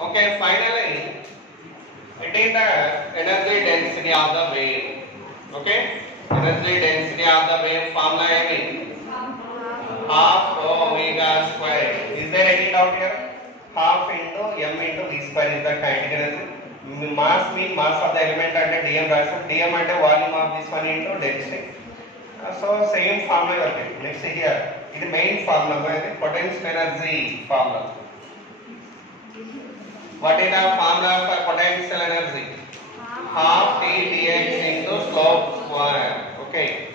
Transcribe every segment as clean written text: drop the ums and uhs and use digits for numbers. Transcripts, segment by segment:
Okay, finally, it is the energy density of the wave. Okay, energy density of the wave formula is half rho omega square. Is there any doubt here? Half into m into v square is the kinetic energy. Mass mean mass of the element ante dm rasu. Dm ante volume of this one into density. So same formula you are getting. Let's see here. This is main formula, potential energy formula. What is the formula for potential energy? Half T dx into slope square. Okay.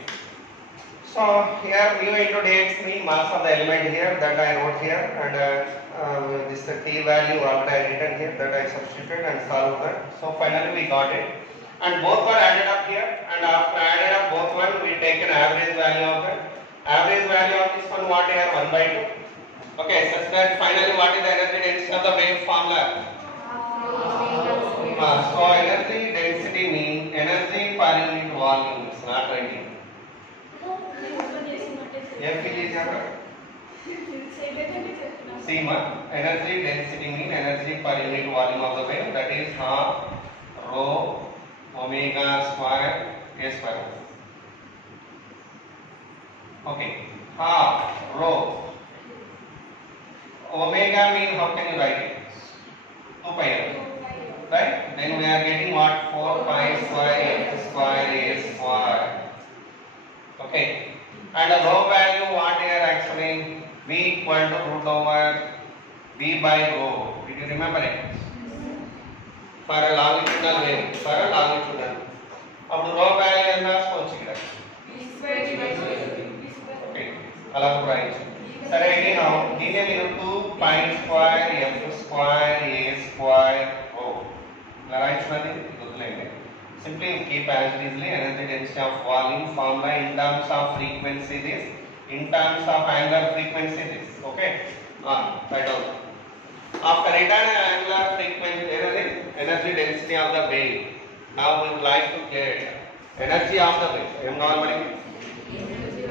So here mu into dx means mass of the element here that I wrote here, and this T value already I written here that I substituted and solved that. So finally we got it, and both were added up here, and after added up both one we take an average value of it. Average value of this one what here 1 by 2. Okay, such that finally what is the energy density of the wave formula? So energy density means energy per unit volume. It's not writing. See ma, energy density means energy per unit volume of the wave, that is half rho omega square a square. Okay, half rho omega means how can you write it? 2 pi r, right? Then we are getting what? 4 pi square f square a square. Okay, and the rho value what here actually? V equal to root over V by rho. Did you remember it? For a longitudinal wave, for a longitudinal. Now the rho value is not considered. Okay, allow right. Sir, anyhow, this is 2 pi square f square a square rho. Right, nothing. Simply keep as easily energy density of volume formula in terms of frequency this, in terms of angular frequency this. Okay, write down. After return angular frequency, energy density of the wave. Now we would like to clear it. Energy of the wave.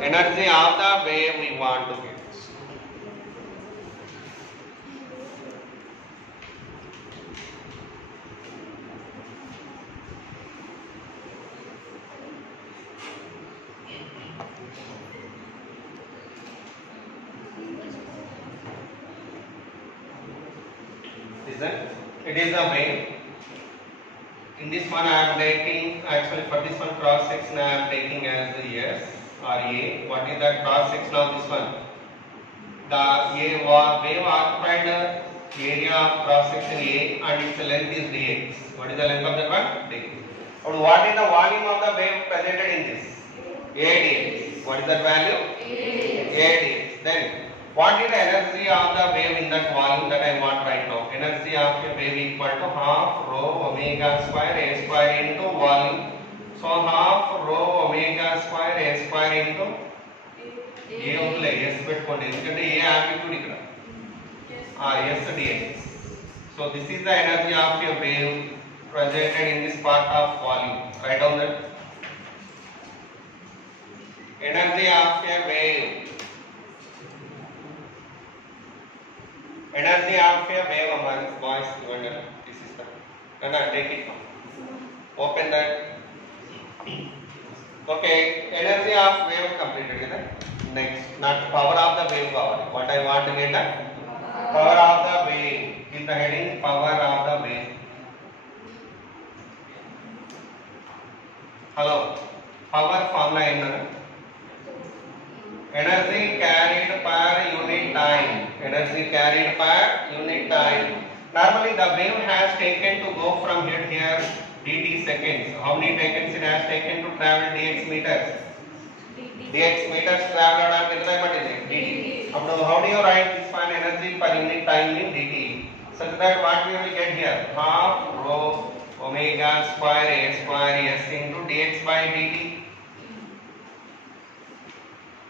Energy of the wave we want to get. It is a wave. In this one I am taking, actually for this one cross section I am taking as the S or A. What is the cross section of this one? The wave occupied area of cross section A and its length is dx. What is the length of that one? Dx. And what is the volume of the wave presented in this? A dx. What is that value? A dx. Then what is the energy of the wave in that volume that I want right now? Energy of a wave equal to half rho omega square a square into volume. So half rho omega square a square into A only S pettukondi endukante A amplitude ikkada S dx. So this is the energy of a wave presented in this part of volume. Write down that. Energy of a wave. Energy of a wave among boys given. This is the. Can I take it now? Open that. Okay, energy of wave completed. Next, not power of the wave power. What I want to get the power of the wave. Keep the heading power of the wave. Hello, power formula in energy carried per unit time. Energy carried per unit time. Normally the wave has taken to go from here to here dt seconds. How many seconds it has taken to travel dx meters? Dx meters traveled on kitna time it is dt. How do you write this one? Energy per unit time in dt. Such that what we will get here? Half rho omega square a square s into dx by dt.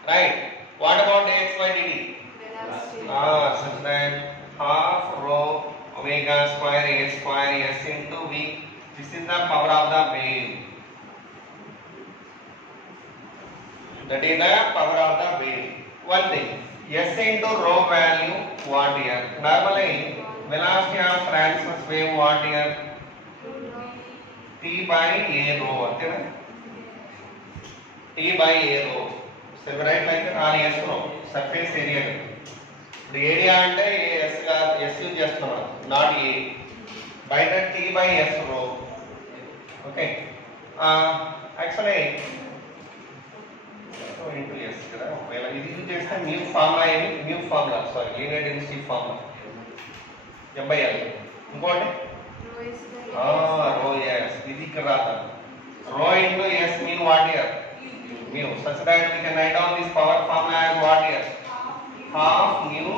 Right. What about dx by dt? Such that half rho omega square a square s into v. This is the power of the wave. That is the power of the wave. One thing, s into rho value what here? Normally velocity of transverse wave what here? T by A rho antena. T by A rho. So right like that or S rho surface area. The area ante S ga S use chestunna not A. By that T by S rho. Okay. Actually into S కదా ఒకవేళ ఇది use చేస్తే mu formula sorry linear density formula m by l ఇంకోటి rho s ఇది ఇక్కడ రాద్దాం rho into s mean what here mu such that we can write down this power formula as what here half mu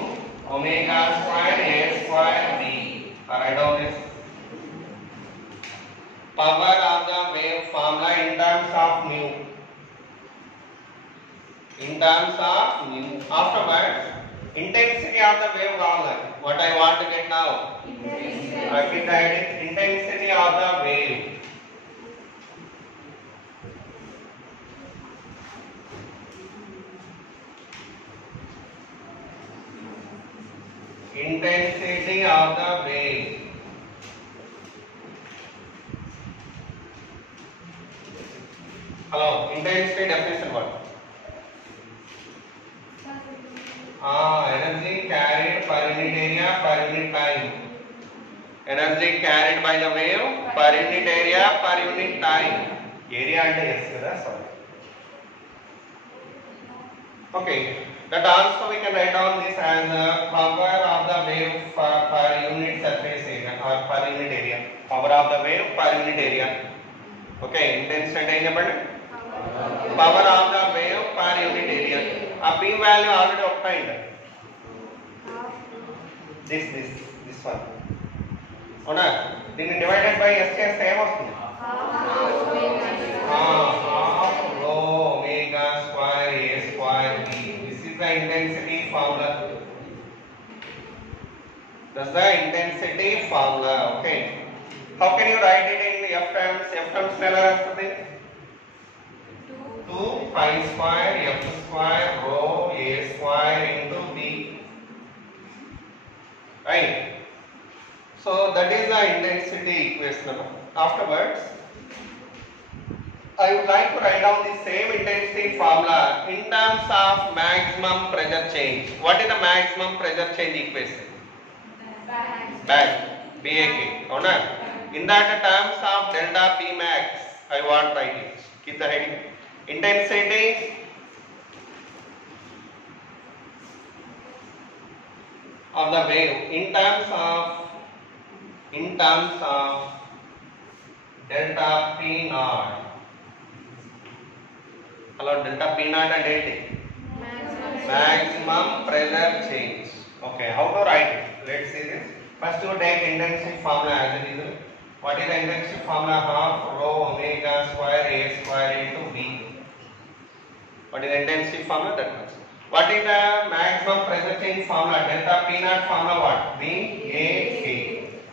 omega square a square b or write down this power of the wave formula in terms of mu. In terms of mu. Afterwards, intensity of the wave formula. What I want to get now? Intensity of the wave. Intensity of the wave. Hello, intensity definition what? Energy carried per unit area per unit time. Energy carried by the wave per unit area per unit time. Area ante yes kada sorry. Okay, that also we can write down this as power of the wave per unit surface area or per unit area. Power of the wave per unit area. Okay, intensity ante em cheppandi? Power of the wave per unit area. A p value already obtained. This one. Ona, దీన్ని divided by s చేస్తే ఏమొస్తుంది? half rho omega square a square b. This is the intensity formula. That's the intensity formula. Okay. How can you write it in f terms? F terms ఎలా రాస్తుంది? 2 pi square f square rho a square into b, right? So that is the intensity equation. Afterwards I would like to write down the same intensity formula in terms of maximum pressure change. What is the maximum pressure change equation? Back BAK. Avuna? In that terms of delta P max I want to write it. Keep the heading. Intensity of the wave in terms of delta P naught. Hello, delta P naught and delta maximum pressure change. Okay, how to write it? Let's see this. First you take intensity formula as it is. What is the intensity formula? Half rho omega square a square into b. What is the intensity formula? That much. What is the maximum pressure change formula? Delta P naught formula what? B A K.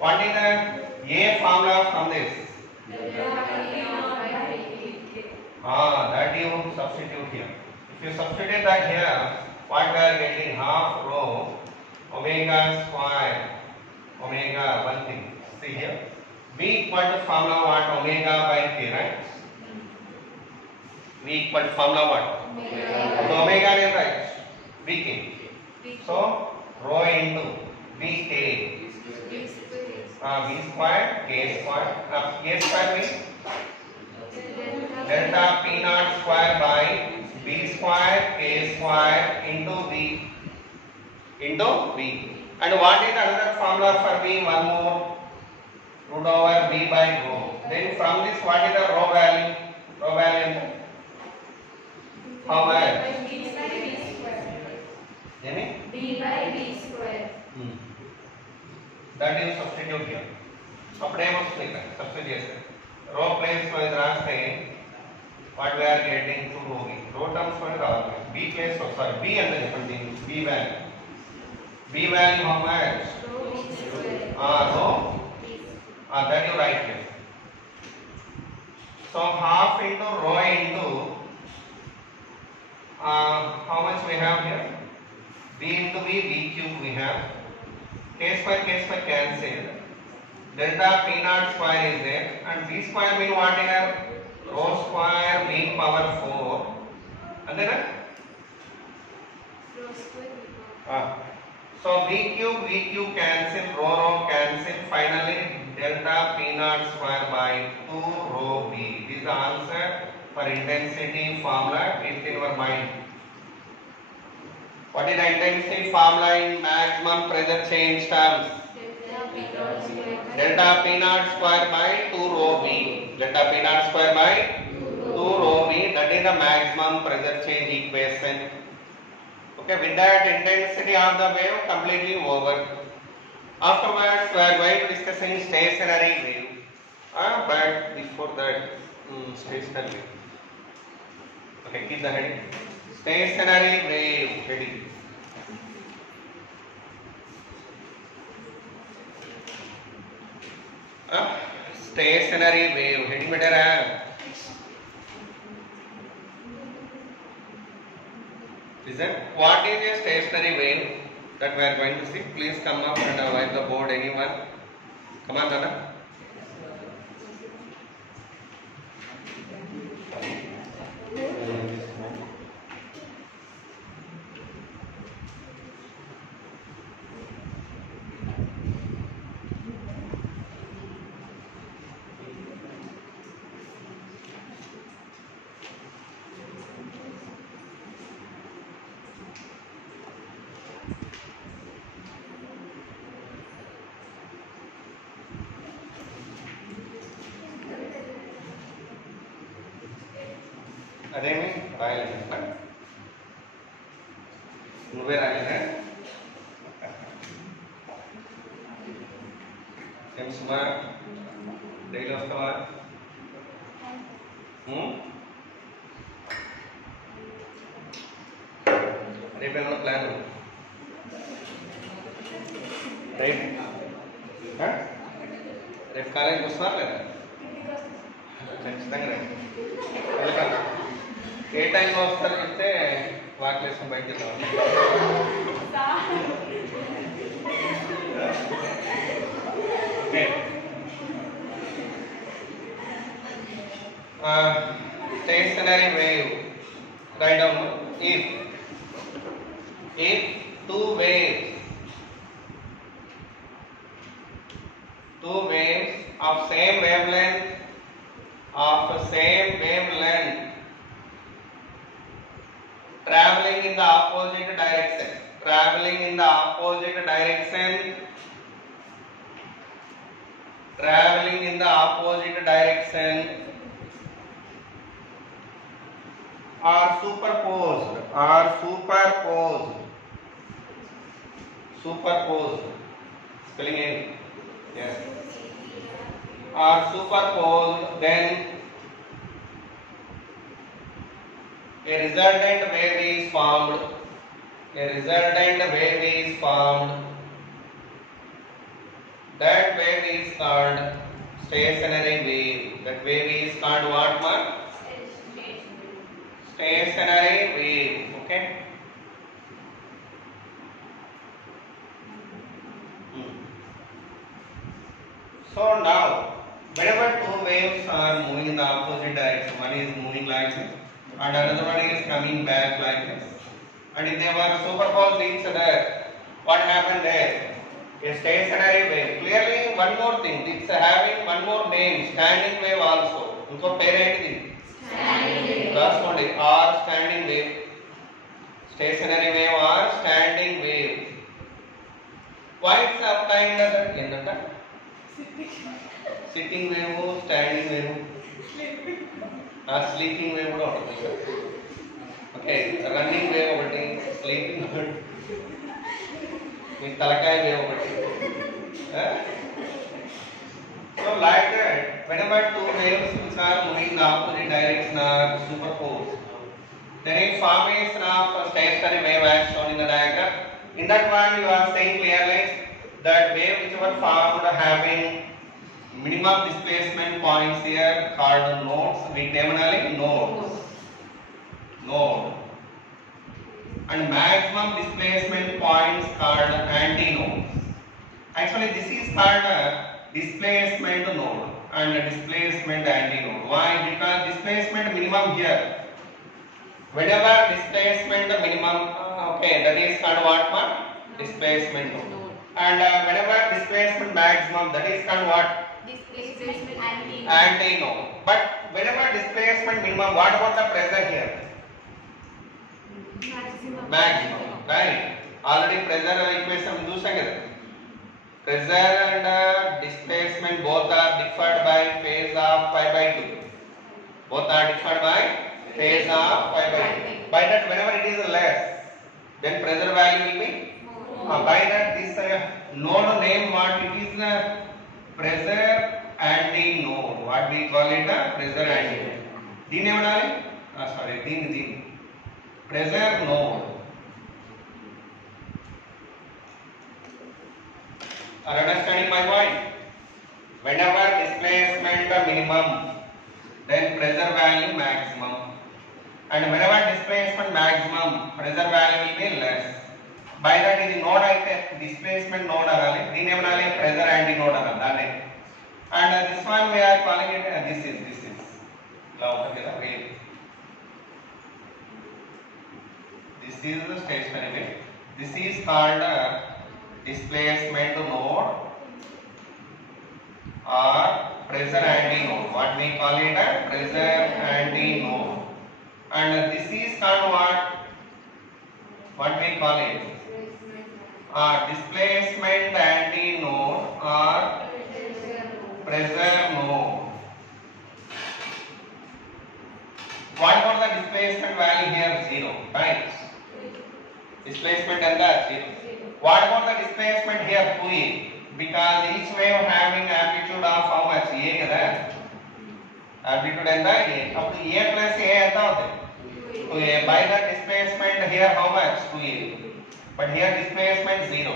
What is the A formula from this? That you substitute here. If you substitute that here, what we are getting? Half rho omega square omega one thing. See here. B equal to formula what? Omega by K, right? V equal to formula what? So omega is right. Vk. So rho into Vk. V square K square. K square means delta P naught square by B square K square into V. And what is another formula for V? One more. Root over B by rho. Then from this what is the rho value? Rho value how much? B by B square. That you substitute here. అప్పుడే వస్తుంది ఇక్కడ substitute చేస్తే రో place లో ఇది రాస్తే what we are getting to row we row terms లో రావాలి బి ప్లేస్ లో సారీ బి అంటే చెప్పండి B value how much row that you write here. So half into rho into how much we have here? B into V, V cube we have. K square cancel. Delta P naught square is there, and B square mean what here? Rho square mean power 4. And then Rho square. so V cube cancel, rho cancel. Finally, delta P naught square by 2 rho V. This is the answer for intensity formula. Keep in your mind. What is the intensity formula in maximum pressure change terms? Delta P naught square by 2 rho V. Delta P naught square by 2 rho V. That is the maximum pressure change equation. Okay, with that intensity of the wave completely over. Afterwards, we are going to discussing stationary wave. But before that, stationary wave. Okay, keep the heading. Stationary wave heading. Stationary wave heading better. Listen, what is a stationary wave that we are going to see? Please come up and wipe the board, anyone. Come on, Nana. అదేమి రాయలేదు నువ్వే రాయలేదా ఏం సుమా daily వస్తావా రేపేమన్నా plan రేపు కాలేజీకి వస్తున్నారు లేదా ఖచ్చితంగా రండి వెళ్ళకండి ఏ టైంలో వస్తారు చెప్తే వాకిలు వేసుకుని బయటకు వెళ్తాం stationary wave. Write down if two waves of same wavelength traveling in the opposite direction are superposed spelling in yes are superposed, then a resultant wave is formed. That wave is called stationary wave. That wave is called what, ma? Stationary wave. Okay. So now, whenever two waves are moving in the opposite direction, one is moving like this and another one is coming back like this, and if they were superposed each other, what happened there? A stationary wave. Clearly, one more thing, it's having one more name, standing wave also. Inko pair enti? Standing wave. Last one is or standing wave. Stationary wave or standing wave. Why it's obtained as endanta? Sitting wave, standing wave, sleeping wave kuda untundi. Okay, running wave okati, sleeping wave, mee talakaya wave okati. So like that, whenever two waves which are moving in the opposite direction are superposed, then in formation of a stationary wave as shown in the diagram. In that one you are saying clearly that wave which were formed having minimum displacement points here called nodes, we terminally node, and maximum displacement points called antinodes. Actually, this is called displacement node and displacement antinode. Why? Because displacement minimum here. Whenever displacement minimum, okay, that is called what one? Displacement node. And whenever displacement maximum, that is called what? Displacement Antinode. But whenever displacement minimum, what about the pressure here? Maximum, right? Already pressure equation చూసాం కదా. Pressure and displacement both are differed by phase of pi by 2. Both are differed by phase of pi by 2. By that, whenever it is less, then pressure value will be. By that, this node name what it is? Pressure antinode. What we call it? Pressure antinode. దీని ఏమనాలి? Sorry, దీని pressure node. Are understanding my point? Whenever displacement minimum, then pressure value maximum, and whenever displacement maximum, pressure value will be less. By that, this node aithe displacement node anali, deen em anali pressure antinode anali. And this one we are calling it this is ఇలా ఉంటుంది కదా wave. This is the stationary wave. This is called displacement node or pressure antinode. What we call it? Pressure antinode. And this is called what? What we call it? Displacement antinode or pressure node. What about the displacement value here? 0, right? Displacement and the 0. What about the displacement here? 2a. Because each wave having amplitude of how much? A kada. Amplitude and the a. Up to a plus a ఎంత అవుతుంది? 2a. By the displacement here how much? 2a. But here displacement 0.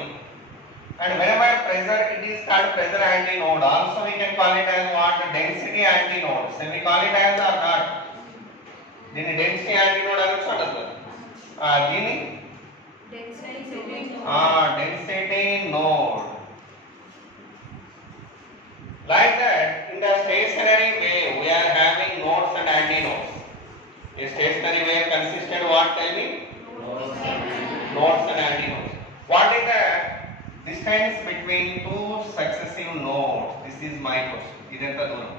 And whenever pressure, it is called pressure antinode. Also we can call it as what? Density antinode. So we call it as or not? దీన్ని density antinode అనొచ్చు అంటారు. దీన్ని density node. Like that, in the stationary wave, we are having nodes and antinodes. A stationary wave consisted what? Tell me. Nodes and antinodes. What is the distance between two successive nodes? This is my question. Identa dooram.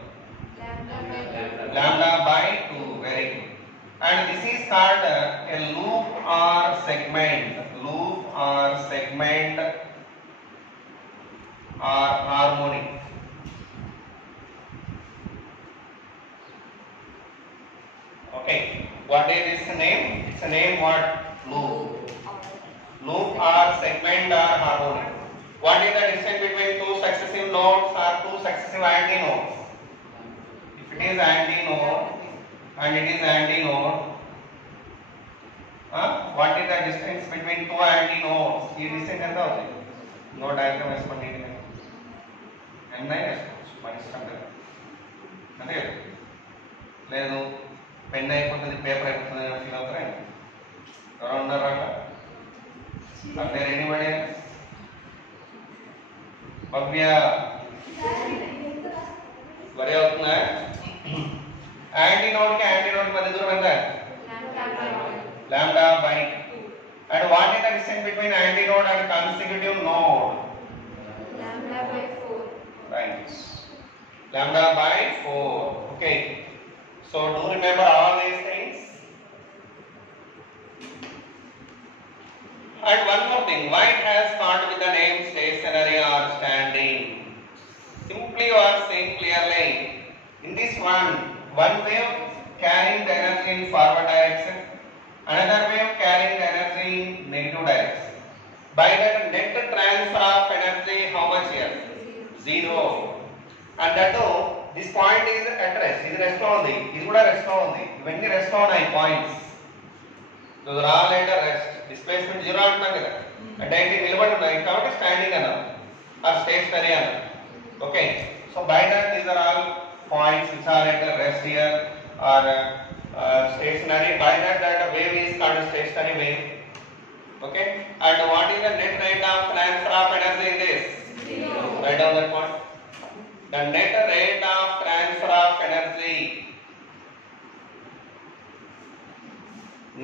Lambda by 2. Very good. And this is called a loop or segment. Loop or segment or harmonic. Okay. What is this name? It's a name what? Loop. Loop or segment or harmonic. What is the distance between two successive nodes or two successive antinodes? If it is antinode and it is antinode, what is the distance between two antinodes? ఈ distance ఎంత అవుతుంది? No diagram వేసుకోండి. ఎంత వేసుకోవచ్చు మన ఇష్టం కదా, అంతే కదా. లేదు పెన్ అయిపోతుంది పేపర్ అయిపోతుంది ఫీల్ అవుతారా? ఎవరు ఉన్నారు అక్కడ? అంటే ఎనీబడి? భవ్య వరి అవుతుందా? Antinode के antinode मध्य दूर बनता है lambda by 2. And what is the distance between antinode and consecutive node? Lambda by 4. Right. Lambda by 4. Okay. So do remember all these things. And one more thing. Why it has started with the name stationary or standing? Simply you are saying clearly. In this one wave carrying the energy in forward direction, another wave carrying the energy in negative direction. By that net transfer of energy, how much here? 0. And that too, this point is at rest. This rest only. This would rest only. When the rest on points, those are all at rest. Displacement 0 అంటున్నాం కదా. అంటే ఇది నిలబడి ఉన్నాయి కాబట్టి standing అన్నాం or stationary అన్నాం. Okay. So by that these are all points which are at rest here or stationary. By that the wave is called a stationary wave. Okay. And what is the net rate of transfer of energy in this? Write down that point. The net rate of transfer of energy.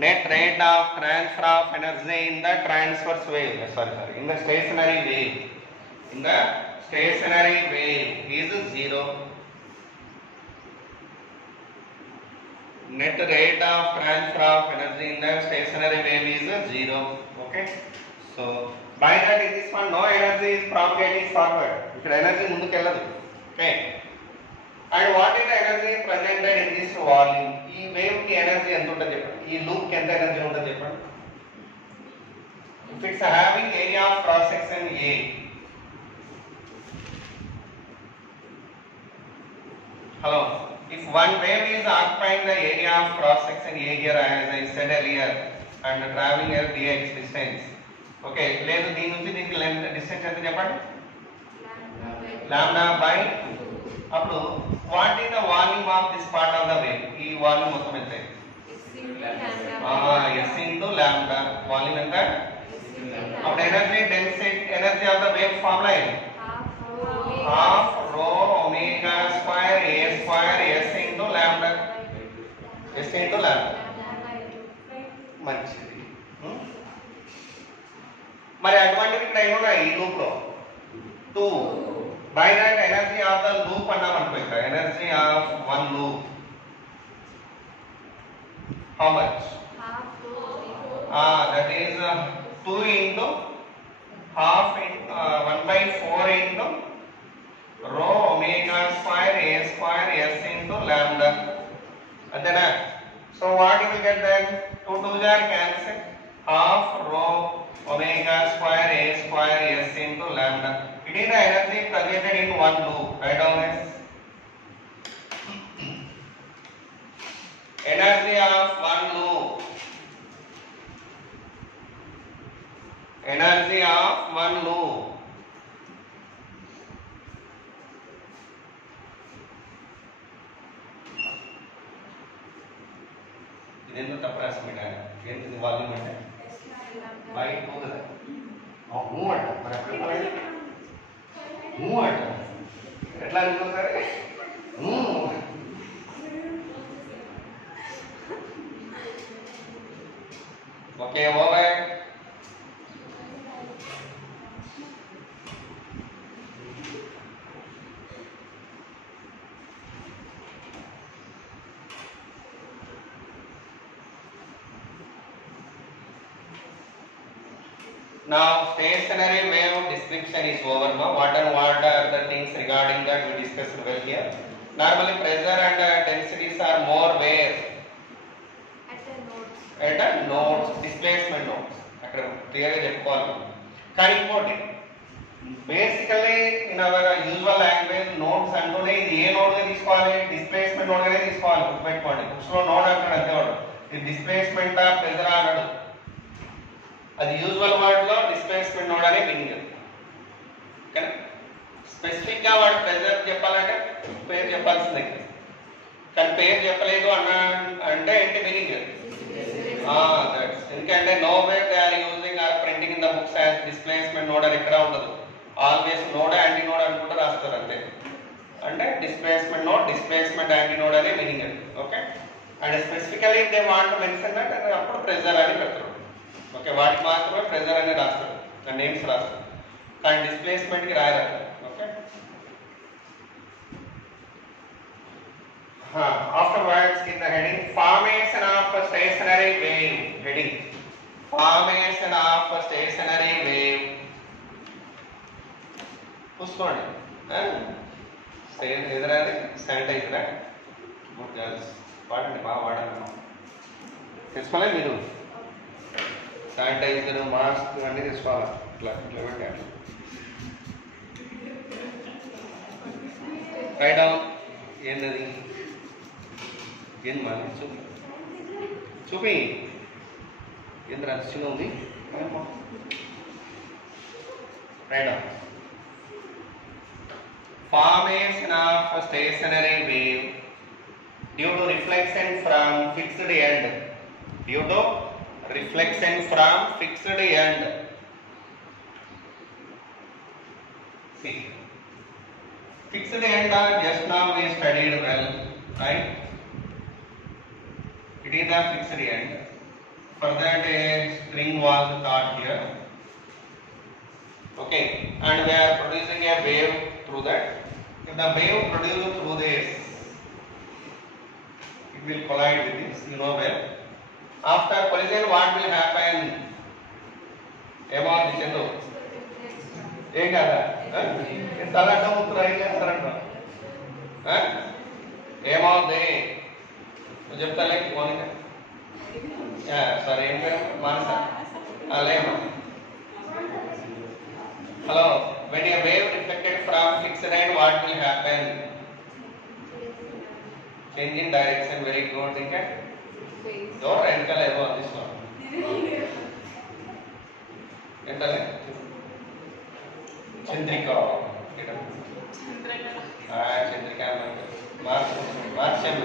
Net rate of transfer of energy in the transverse wave. In the stationary wave. In the stationary wave is 0. Net rate of transfer of energy in the stationary wave is 0. Okay. So by that in this one no energy is propagating forward. Ikkada energy munduku elladu. Okay. And what is the energy presented in this volume? Ee wave ki energy enta untadi cheppandi. Ee loop ki enta energy untadi cheppandi. If it's having area of cross section A. Hello. If one wave is occupying the area of cross section A here as I said earlier and traveling here dx distance. Okay, లేదు దీని నుంచి దీనికి distance ఎంత చెప్పండి lambda by అప్పుడు what is the volume of this part of the wave ఈ volume మొత్తం ఎంత s ఇంటూ లాంబ్డా వాల్యూమ్ ఎంత అప్పుడు energy density energy of the wave formula ఏంటి half rho omega square a square s into lambda మంచిది మరి అటువంటివి ఇక్కడ ఏమున్నాయి ఈ లూప్ లో 2 by that energy of the loop అన్నాం అనుకో ఇక్కడ energy of one loop how much that is 2 into half into 1/4 into rho omega square a square s into lambda. Adena. So what you will get then? 2 2s are cancelled. Half rho omega square a square s into lambda. It is the energy presented in one loop. Write down this. Energy of one loop. Energy of one loop. ఇదేంటో తప్పు రాసిపెట్ట ఏంటిది volume అంటే by 2 కదా move అంట మరి ఎక్కడ move అంట ఎట్లా అనుకుంటారు okay over Now stationary wave description is over now. What are the things regarding that we discussed well here. Normally pressure and densities are more where? At the nodes, displacement nodes. అక్కడ క్లియర్గా చెప్పుకోవాలి. కానీ ఇంకోటి basically in our usual language nodes అంటూనే ఇది ఏ నోడ్గా తీసుకోవాలి displacement నోడ్గానే తీసుకోవాలి గుర్తుపెట్టుకోండి. బుక్స్లో నోడ్ అంటాడు అంతే వాడు ఇది డిస్ప్లేస్మెంట్ ప్రెజర్ అన్నాడు. అది యూజువల్ వర్డ్ లో డిస్ప్లేస్మెంట్ నోడ్ అనే మీనింగ్. కానీ స్పెసిఫిక్ గా వాడు ప్రెజర్ చెప్పాలంటే పేరు చెప్పాల్సిందే. కానీ పేరు చెప్పలేదు అంటే ఏంటి మీనింగ్? ఎందుకంటే no way they are using or printing in the books as displacement node అని ఎక్కడ ఉండదు. ఆల్వేస్ నోడ్ యాంటీ నోడ్ అనుకుంటూ రాస్తారు అంతే. అంటే displacement node displacement antinode అనే meaning. Okay. And specifically they want mention that అప్పుడు ప్రెజర్ అని పెడతారు. ఓకే వాటికి మాత్రమే ప్రెజర్ అనేది రాస్తారు నేమ్స్ రాస్తారు కానీ డిస్ప్లేస్మెంట్ కి రాయరు. Okay. Afterwards in the heading formation of a stationary wave heading formation of a stationary wave చూసుకోండి ఎదురాది శానిటైజరా గుడ్ గర్ల్స్ వాడండి బాగా వాడండి తెలుసుకోలే మీరు శానిటైజర్ మాస్క్ అన్నీ తీసుకోవాలి ఇట్లా ఇట్లా పెట్టాలి. రైట్ డౌన్ ఏంటది ఏంది మళ్ళీ చూపి ఏంటి రచ్చిగా ఉంది right down formation of a stationary wave due to reflection from fixed end due to reflection from fixed end Fixed end just now we studied well, right? It is a fixed end. For that a string was thought here. Okay, and we are producing a wave through that. If the wave produced through this, it will collide with this, you know well. After collision, what will happen? Chendu. ఏం కదా తల అడ్డం ఏం చేస్తారంట ఏమవుద్ది నువ్వు చెప్తాలే మౌనిక సరే ఏం పేరు మానస లేమ్మా hello when a wave reflected from fixed end what will happen? Change in direction. Very good. ఇంకా door వెనకాల ఏదో అందిస్తున్నాం ఏంటలే చంద్రిక చంద్రిక మార్చం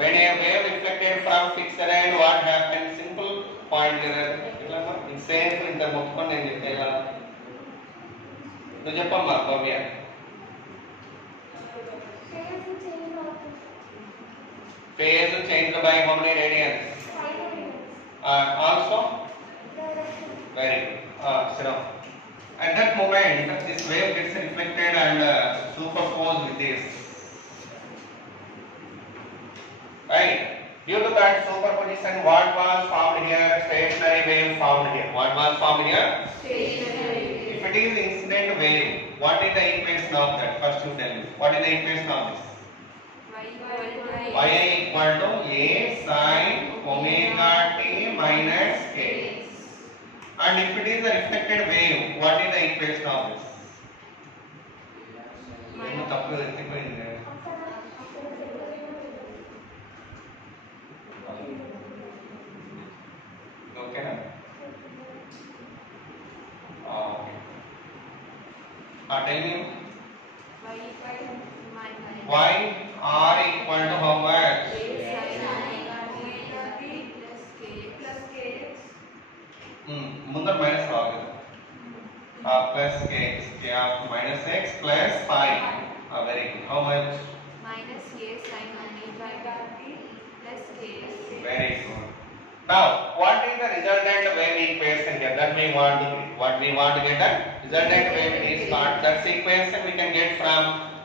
when a wave reflected from fixed end what happened? Simple point ఇట్లా సేమ్ ఇంత మొత్తుకొని నేను చెప్తే ఎలా నువ్వు చెప్పమ్మా భవ్య phase changed by how many radians? Also very good. Sit down. At that moment this wave gets reflected and superposed with this, right? Due to that superposition what was formed here? Stationary wave formed here. What was formed here? Stationary wave. If it is incident wave, what is the equation of that? First you tell me, what is the equation of this? Y equal to a sin omega t minus k. And if it is a reflected wave, what is the equation of this? నేను తప్పు ఎత్తిపోయింది ఓకేనా tell me y r equal to how much? ముందర minus రావాలి plus k minus x plus 5 very good. How much? Minus a sin omega t plus k. Very good. Now what is the resultant wave equation here? That we want to get. What we want to get? The resultant wave is called, that equation we can get from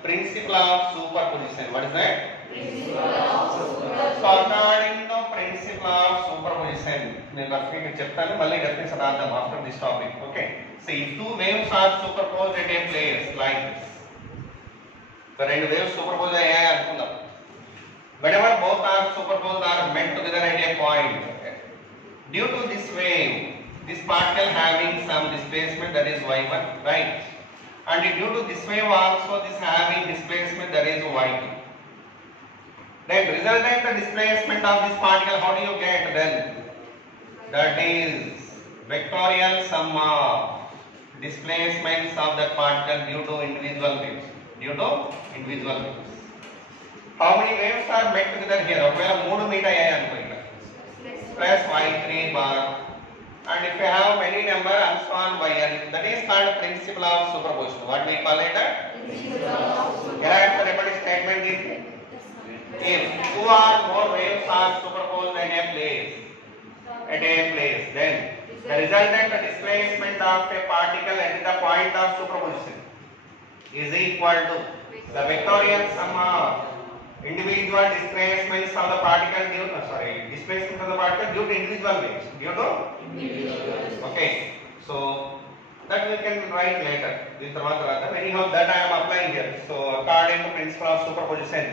principle of superposition. What is that? Principle of superposition. So according to principle of superposition, నేను రఫీగా చెప్తాను మళ్ళీ definition రాద్దాం after this topic. Okay. So if two waves are superposed at a place like this, so రెండు waves superposed అయ్యాయి అనుకుందాం. Whenever both are superposed are met together at a point, due to this wave, this particle having some displacement that is y1, right? And due to this wave also this having displacement that is y2. Then resultant displacement of this particle, how do you get then? That is vectorial sum of displacements of that particle due to individual waves. Due to individual waves. How many waves are met together here? ఒకవేళ 3 meet అయ్యాయి అనుకో ఇక్కడ plus y3 bar, and if you have many number and so on yn, that is called principle of superposition. What we call it? ఎలా అంటారు ఎప్పటి statement ఇది? If two or more waves are superposed at a place, then the resultant displacement of a particle at the point of superposition is equal to the vectorial sum of individual displacements of the particle due to displacement of the particle due to individual waves. Okay, so that we can write later. This anyhow that I am applying here. So according to principle of superposition,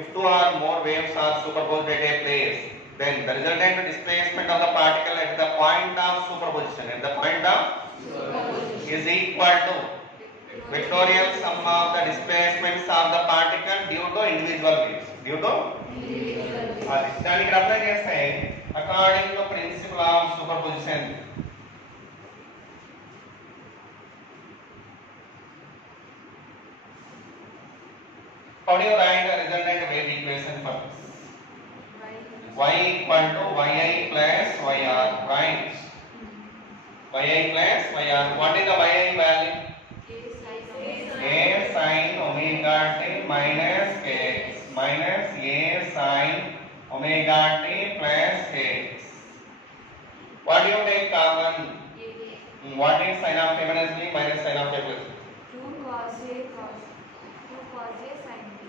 if two or more waves are superposed at a place, then the resultant displacement of the particle at the point of superposition is equal to vectorial sum of the displacements of the particle due to individual waves. దాన్ని ఇక్కడ apply చేస్తే according to principle of superposition how do you write the resultant wave equation for this? Y equal to yi plus yr, right? Yi plus yr. What is the yi value? omega t minus kx minus a sin omega t plus kx. What do you take common? What is sin of a minus b minus sin of a plus b? 2 cos A sin B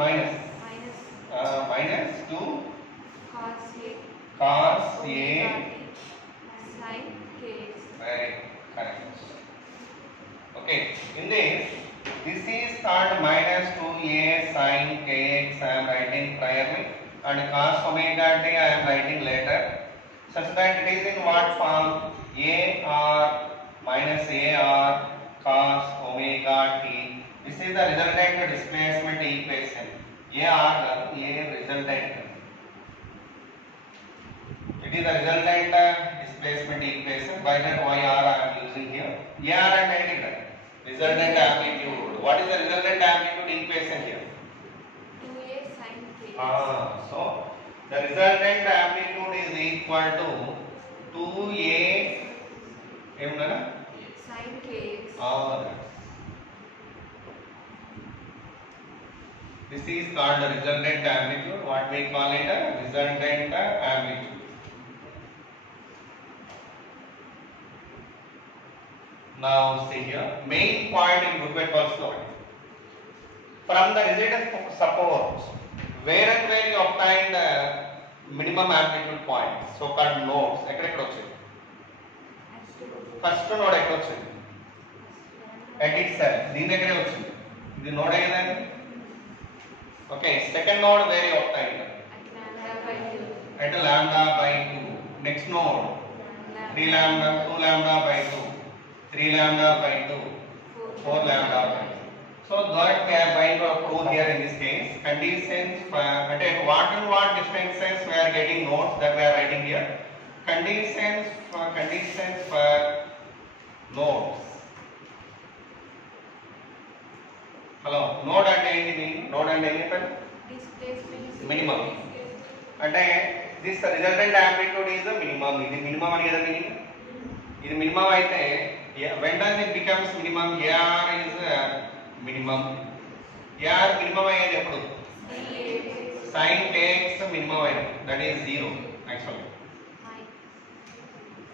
Minus minus 2 cos A cos a. sin kx. Very correct. Okay, in this is called minus 2a sin kx I am writing priorly, and cos omega t I am writing later, such that it is in what form? A r minus a r cos omega t. This is the resultant displacement equation. A r a resultant. It is the resultant displacement equation. By that y r I am using here. A r and I resultant amplitude. What is the resultant amplitude equation here? 2A sin kx. So the resultant amplitude is equal to 2a Sin kx. This is called the resultant amplitude. What we call it a resultant amplitude. Now see here, main point in Rupert-Pulse law. From the resultant support, where and where you obtain the minimum amplitude point, so called nodes, ekkada ochindi? First node ekkada ochindi? At itself, దీని దగ్గరే వచ్చింది. ఇది నోడే కదండి. Okay, second node where you obtained? At lambda by 2. Next node 3 lambda, 2 lambda by 2, 3 lambda by 2, 4 lambda by 2. So that we are going to prove here in this case. Conditions at what and what distances we are getting nodes that we are writing here. Conditions for nodes. Hello, node and anything. Node and anything. Minimum. అంటే this resultant amplitude is the minimum. ఇది minimum అని కదా meaning. ఇది minimum అయితే when does it becomes minimum? AR is minimum. AR minimum అయ్యేది ఎప్పుడు? Sin kx minimum అయ్యేది. That is 0 actually.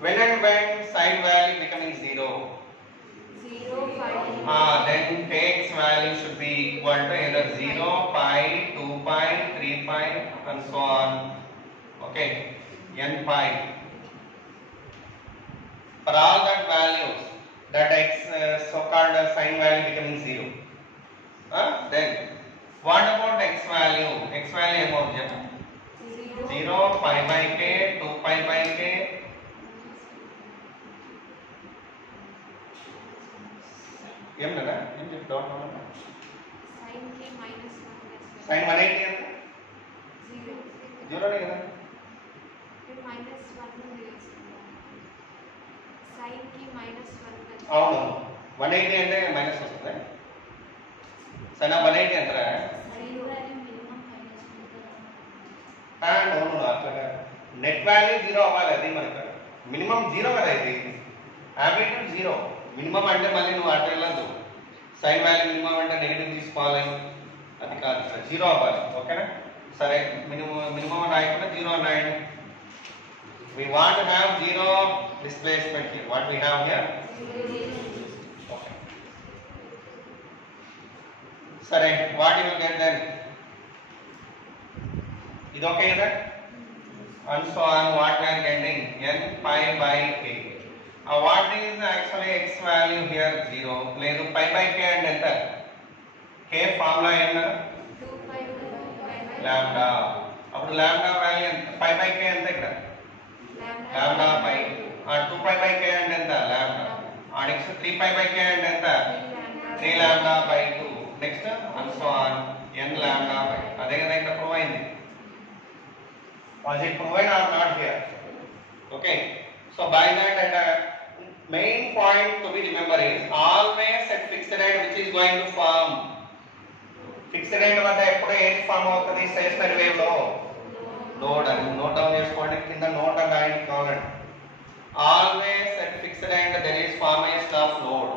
When and when sin value becoming 0? 0, 5. Then kx value should be equal to either 0, pi, 2 pi, 3 pi and so on. Okay, n pi. For all that values, that x so called sin value becoming 0. Then what about x value? X value amount 0, pi by k, 2 pi by k. ఏం కదా ఏం చెప్తావు sin k minus 1 sin 180 ఎంత 0 0 నే కదా minus 1 ఉంది sin k minus 1 అవును 180 అంటే మైనస్ వస్తుంది sin 180 ఎంతరా 0 అని మినిమం మైనస్ 1 అవును అట్లా నెట్ వాల్యూ 0 అవ్వాలి అది మనకు మినిమం 0 కదా ఇది ఆంప్లిట్యూడ్ 0 మినిమం అంటే మళ్ళీ నువ్వు అటు వెళ్ళదు సైన్ వాల్యూ మినిమం అంటే నెగిటివ్ తీసుకోవాలి అది కాదు ఇక్కడ 0 అవ్వాలి ఓకేనా సరే మినిమం రాయకుండా 0 రాయండి we want to have 0 displacement here what we have here okay సరే what you will get then ఇది ఓకే కదా and so on what we are getting n pi by k what is actually x value here 0 లేదు pi by k అంటే ఎంత k formula ఏంటన్నా 2 pi lambda అప్పుడు lambda value ఎంత pi by k ఎంత ఇక్కడ lambda by 2 pi by k అంటే ఎంత lambda next 3 pi by k అంటే ఎంత 3 lambda by 2 next and so on n lambda by అదే కదా ఇక్కడ ప్రూవ్ అయింది was it proven or not here okay so by that and main point to be remember is always at fixed end which is going to form fixed end వద్ద ఎప్పుడు ఏది form అవుతుంది stationery wave లో node అని note down చేసుకోండి కింద note అని రాయండి కావాలండి always at fixed end there is formation of node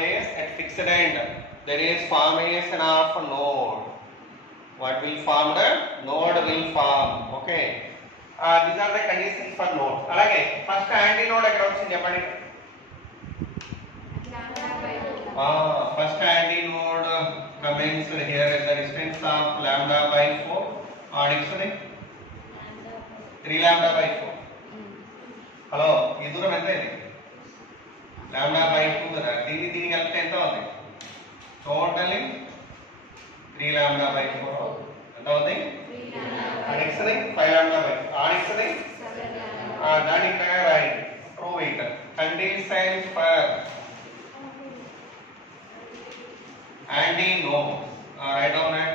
base at fixed end. There is formation of node. What will form? The node will form. Okay. These are the conditions for node. Alage first antinode ekkada vachindi cheppandi. lambda by 2. First antinode commenced here at the distance of lambda by 4. Next one 3 lambda by 4. Hello, ఈ దూరం ఎంత ఇది? lambda by 2 కదా. దీనికి కలిపితే ఎంత అవుతుంది? Totally 3 lambda by 4 అవుతుంది. ఎంత అవుతుంది? 3 lambda. Next one 5 lambda by 4. Next one 7 lambda. దాని ఇక్కడ రాయండి. Prove it. Conditions for antinode. Write down it.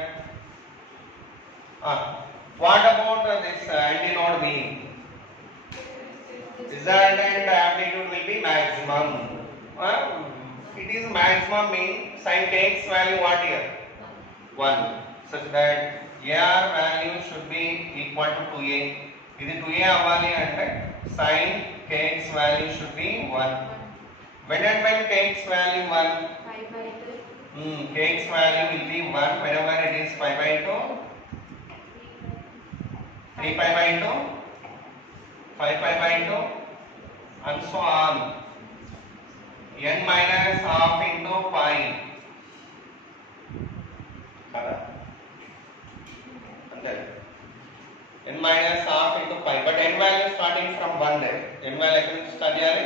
What about this antinode being? Resultant amplitude will be maximum. It is maximum mean sin kx value what here? 1. Such that AR value should be equal to 2a. This 2a avali ante sin kx value should be 1. When and when kx value 1? 5 by 2. Kx value will be 1 whenever it is pi by 2, 3 pi by 2, 5 pi by 2 and so on. N minus half into pi. N minus half into pi. But n value starting from 1 there. N value ఎక్కడి నుంచి start చేయాలి?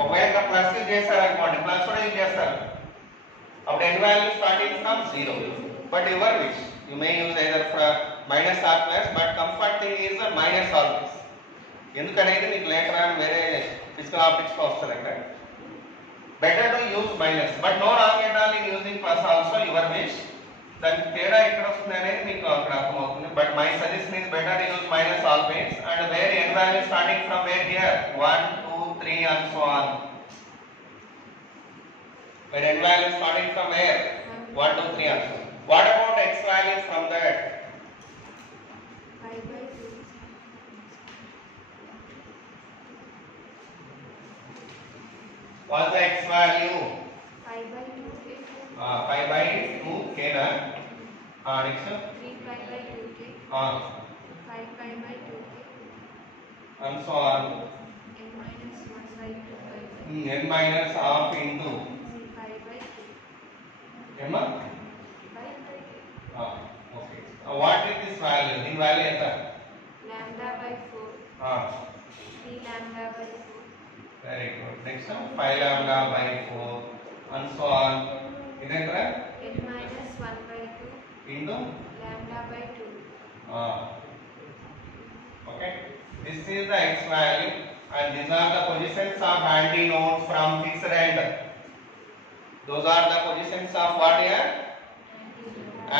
ఒకవేళ plus చేశారు అనుకోండి, plus కూడా ఏం చేస్తారు? అప్పుడు n value starting from 0. But your wish. You may use either minus or plus, but comfort thing is minus always. ఎందుకనేది మీకు లేటర్ అని వేరే ఫిజికల్ ఆబ్జెక్ట్స్ వస్తుందంటే better to use minus, but no wrong at all in using plus also your wish. దానికి తేడా ఎక్కడ వస్తుంది అనేది మీకు అక్కడ అర్థమవుతుంది. But my suggestion is better use minus always and where n value starting from where here 1 2 3 and so on. Where n value starting from where 1 2 3 and so on. What about x value from that? 5 by 2. What's the x value? 5 by 2k. 5 by 2k na. Next 3 pi by 2k. 5 pi by 2k. and so on. N minus 1 by 2 pi by N minus half into pi by 2. Emma? Pi by 2. Okay. What is this value? The value ఎంత? Lambda by 4. 3 lambda by 4. Very good. Next one 5 lambda by 4 and so on. ఇదేంట్రా? N minus 1 by 2. Into Lambda by 2. okay. This is the x value and these are the positions of antinodes from fixed end. Those are the positions of what here?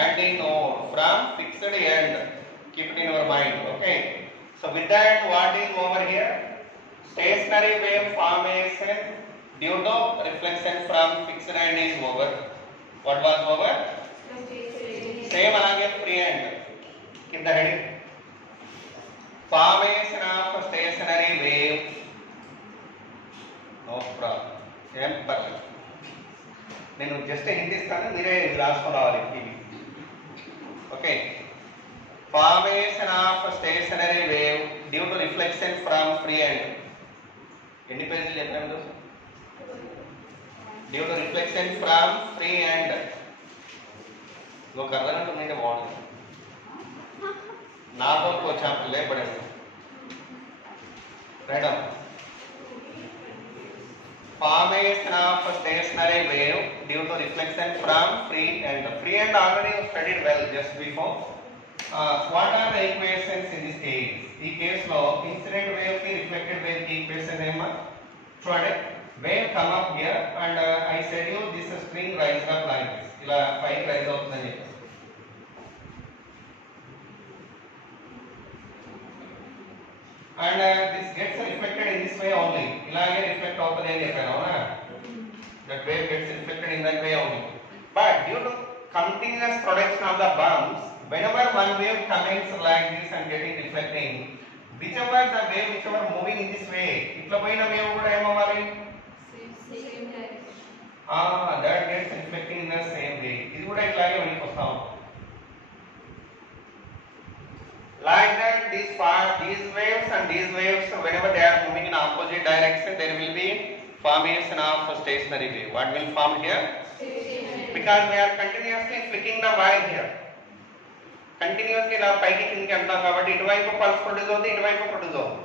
Antinode from fixed end. Keep it in your mind. Okay. So with that, what is over here? Stationary wave formation due to reflection from fixed end is over. What was over? Same alage free end. Keep the heading. Formation of stationary wave. No problem. Same perfect. నేను just hint ఇస్తాను, మీరే రాసుకొని రావాలి. Okay. Formation of stationary wave due to reflection from free end. ఎన్ని పేజీలు చెప్పాను? Due to reflection from free end. ఒక అర్థం ఉంటే బాగుంటుంది. నాతో చాప్టర్ లేపడండి. Right. Formation of stationary wave due to reflection from free end. Free end already studied well just before. What are the equations in this case? ఈ case లో incident wave కి reflected wave కి equation ఏమా చూడండి. Wave come up here and I said you this string rise up like this. ఇలా పైకి rise అవుతుందని చెప్పి and this gets reflected in this way only. ఇలాగే రిఫ్లెక్ట్ అవుతుంది అని చెప్పాను, అవునా? That wave gets reflected in that way only. But due to continuous production of the bumps, whenever one wave commences like this and getting reflecting, whichever the wave whichever moving in this way, ఇట్లా పోయిన wave కూడా ఏమవ్వాలి? Same direction. that gets reflecting in the same way. ఇది కూడా ఇట్లాగే మనకి వస్తాం. Like that, these waves and these waves, whenever they are moving in opposite direction, there will be formation of stationary wave. What will form here? Because we are continuously flicking the wire here. Continuously ఇలా పైకి కిందకి అంటాం కాబట్టి ఇటువైపు pulse produce అవుతుంది, ఇటువైపు produce అవుతుంది.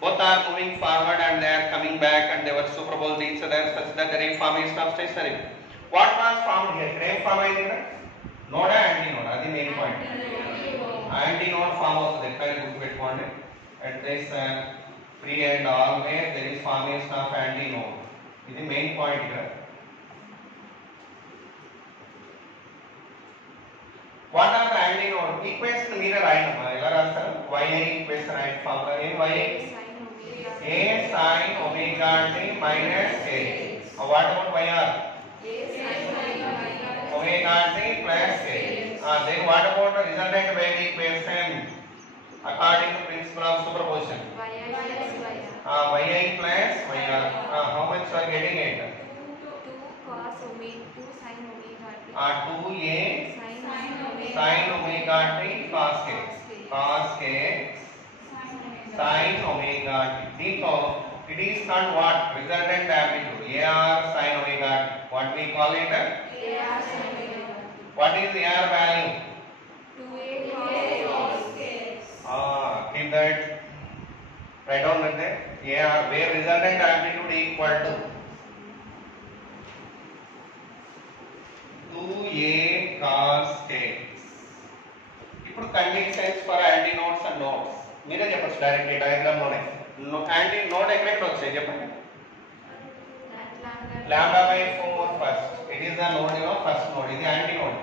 Both are moving forward and they are coming back and they were superposed each other such that there is formation of stationary wave. What was formed here? Frame form అయింది కదా, నోడా anti నోడా, అది main point. Anti node form అవుతుంది, ఎక్కడ గుర్తుపెట్టుకోండి. At this free and all way there is formation of anti node, ఇది main point ఇక్కడ. What are the anti node equation మీరే రాయనమ్మా, ఎలా రాస్తారు? YI ఈక్వేషన్ రాయండి. ఫార్ములా ఏం? YI A sin omega t minus A. What about YR? Omega t plus A. Then what about the resultant wave equation according to principle of superposition? YI plus YR. How much you are getting it? 2 cos omega 2 sin omega t. 2A sin omega t cos k. Cos k sin omega t. So it is called what? Resultant amplitude. AR sin omega t. What we call it? AR sin omega t. What is AR value? 2A cos k. Keep that. Write down that there. AR where resultant amplitude equal to 2A cos k. ఇప్పుడు conditions for anti nodes and nodes మీరే చెప్పచ్చు directly diagram లోనే. Anti node ఎక్కడ వచ్చాయి చెప్పండి? lambda by 4 first. It is the node, first node. It is anti node.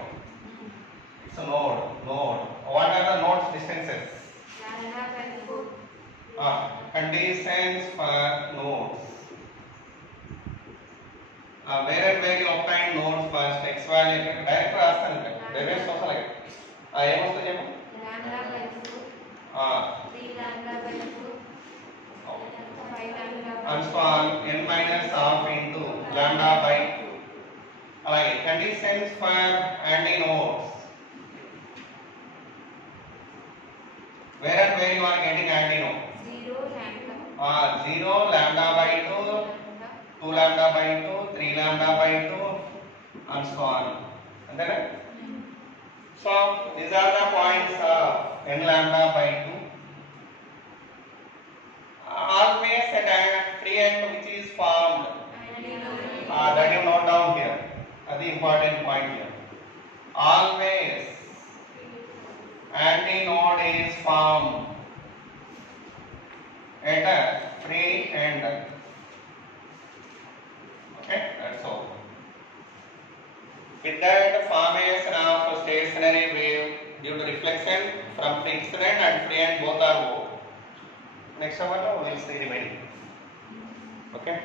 It's a node. What are the nodes distances? Lambda by 4. Conditions for nodes. Where and where you obtain nodes first? X value direct రాస్తాను ఇక్కడ. Direct వస్తలే. ఏమొస్తుంది చెప్పు? Lambda by 4. 3 lambda by 4. 5 lambda by 4. And so on n minus half into lambda by 2. అలాగే conditions for anti nodes. Where and where you are getting anti node? 0 lambda. 0 lambda by 2, 2 lambda by 2, 3 lambda by 2, and so on. Andana? So these are the points of n lambda by 2. Always at a free end which is formed. That you note down here. That's the important point here. Always anti node is formed at a free end. Okay, that's all. With that, formation of stationary wave due to reflection from fixed end and free end both are low. Next hour we will see remaining. Okay.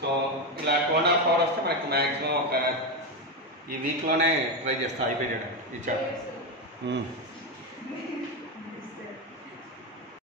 So ఇలా 2.5 hours వస్తే మనకి maximum ఒక ఈ వీక్లోనే try చేస్తా అయిపోయాడు ఇచ్చాడు.